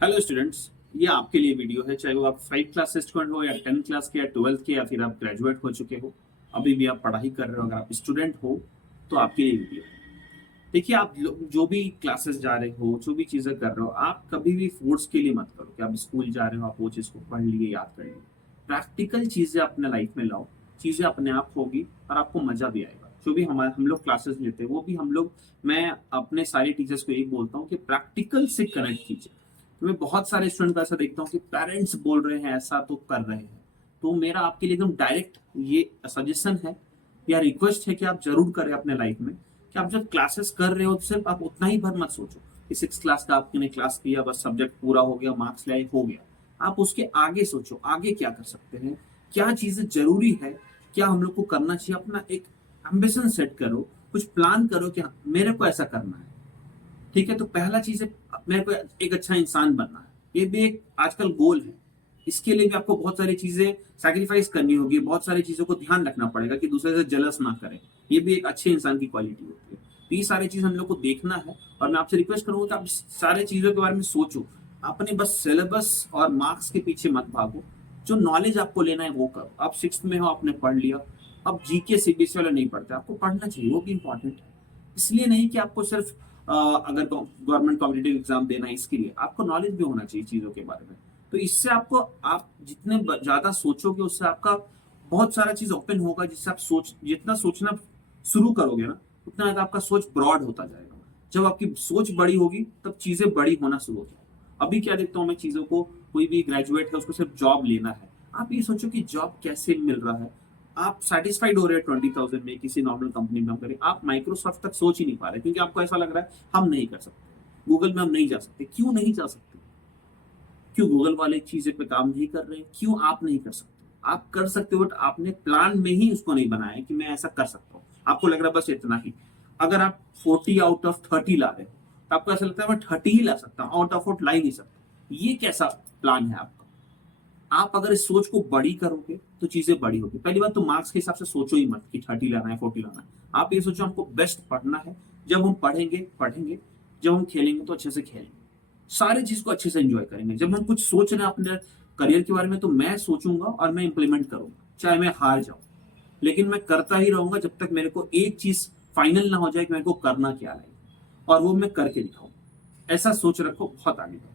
Hello students, ये आपके लिए वीडियो है। चाहे वो आप 5 क्लास से स्टूडेंट हो या 10 क्लास के या 12th के या फिर आप ग्रेजुएट हो चुके हो, अभी भी आप पढ़ाई कर रहे हो, अगर आप स्टूडेंट हो तो आपके लिए वीडियो है। देखिए, आप जो भी क्लासेस जा रहे हो, जो भी चीजें कर रहे हो, आप कभी भी फोर्स के लिए मत करो कि आप स्कूल जा रहे हो, आप वो चीज को पढ़ लिए, याद कर लिए। प्रैक्टिकल चीजें अपने लाइफ में लाओ, चीजें अपने आप होगी और आपको मजा भी आएगा। जो भी हम लोग क्लासेस लेते हैं वो भी हम लोग, मैं अपने सारे टीचर्स को यही बोलता हूँ कि प्रैक्टिकल से कनेक्ट कीजिए। तो मैं बहुत सारे स्टूडेंट को ऐसा देखता हूँ कि पेरेंट्स बोल रहे हैं ऐसा तो कर रहे हैं। तो मेरा आपके लिए एकदम डायरेक्ट ये सजेशन है या रिक्वेस्ट है कि आप जरूर करें अपने लाइफ में कि आप जब क्लासेस कर रहे हो तो सिर्फ आप उतना ही भर मत सोचो कि 6 क्लास का आपने क्लास किया, बस सब्जेक्ट पूरा हो गया, मार्क्स लाए, हो गया। आप उसके आगे सोचो, आगे क्या कर सकते हैं, क्या चीजें जरूरी है, क्या हम लोग को करना चाहिए। अपना एक एम्बिशन सेट करो, कुछ प्लान करो कि हाँ, मेरे को ऐसा करना है। ठीक है, तो पहला चीज है मेरे को एक अच्छा इंसान बनना है। ये भी एक आजकल गोल है। इसके लिए भी आपको बहुत सारी चीजें सैक्रिफाइस करनी होगी, बहुत सारी चीजों को ध्यान रखना पड़ेगा कि दूसरे से जलस ना करें। ये भी एक अच्छे इंसान की क्वालिटी होती है। तो ये सारी चीज हम लोग को देखना है और मैं आपसे रिक्वेस्ट करूंगा कि आप सारे चीजों के बारे में सोचो। अपने बस सिलेबस और मार्क्स के पीछे मत भागो। जो नॉलेज आपको लेना है वो करो। आप 6th में हो, आपने पढ़ लिया। अब जीके सीबीएसई वाला नहीं पढ़ते, आपको पढ़ना चाहिए, वो भी इंपॉर्टेंट है। इसलिए नहीं कि आपको सिर्फ अगर गवर्नमेंट कॉम्पिटेटिव एग्जाम देना है, इसके लिए आपको नॉलेज भी होना चाहिए चीजों के बारे में। तो इससे आपको, आप जितने ज्यादा सोचोगे उससे आपका बहुत सारा चीज ओपन होगा, जिससे आप जितना सोचना शुरू करोगे ना, उतना ज्यादा आपका सोच ब्रॉड होता जाएगा। जब आपकी सोच बड़ी होगी तब चीजें बड़ी होना शुरू हो जाएगी। अभी क्या देखता हूँ मैं चीजों को, कोई भी ग्रेजुएट है उसको सिर्फ जॉब लेना है। आप ये सोचो कि जॉब कैसे मिल रहा है। आप सेटिस्फाइड हो रहे हैं 20,000 में किसी नॉर्मल कंपनी में करें, आप माइक्रोसॉफ्ट तक सोच ही नहीं पा रहे क्योंकि आपको ऐसा लग रहा है हम नहीं कर सकते, गूगल में हम नहीं जा सकते। क्यों नहीं जा सकते? क्यों गूगल वाले चीजें पे काम नहीं कर रहे हैं? क्यों आप नहीं कर सकते? आप कर सकते हो, बट आपने प्लान में ही उसको नहीं बनाया कि मैं ऐसा कर सकता हूँ। आपको लग रहा है बस इतना ही। अगर आप 40 आउट ऑफ 30 ला रहे हो तो आपको ऐसा लगता है मैं 30 ही ला सकता हूँ, आउट ऑफ 40 ला ही नहीं सकता। ये कैसा प्लान है आपका? आप अगर इस सोच को बड़ी करोगे तो चीजें बड़ी होगी। पहली बात तो मार्क्स के हिसाब से सोचो ही मत कि 30 लाना है, 40 लाना है। आप ये सोचो हमको बेस्ट पढ़ना है। जब हम पढ़ेंगे पढ़ेंगे, जब हम खेलेंगे तो अच्छे से खेलेंगे, सारी चीज को अच्छे से एंजॉय करेंगे। जब हम कुछ सोच रहे हैं अपने करियर के बारे में तो मैं सोचूंगा और मैं इंप्लीमेंट करूंगा, चाहे मैं हार जाऊं, लेकिन मैं करता ही रहूंगा जब तक मेरे को एक चीज फाइनल ना हो जाए कि मेरे को करना क्या है, और वो मैं करके दिखाऊं। ऐसा सोच रखो, बहुत आगे बढ़ो।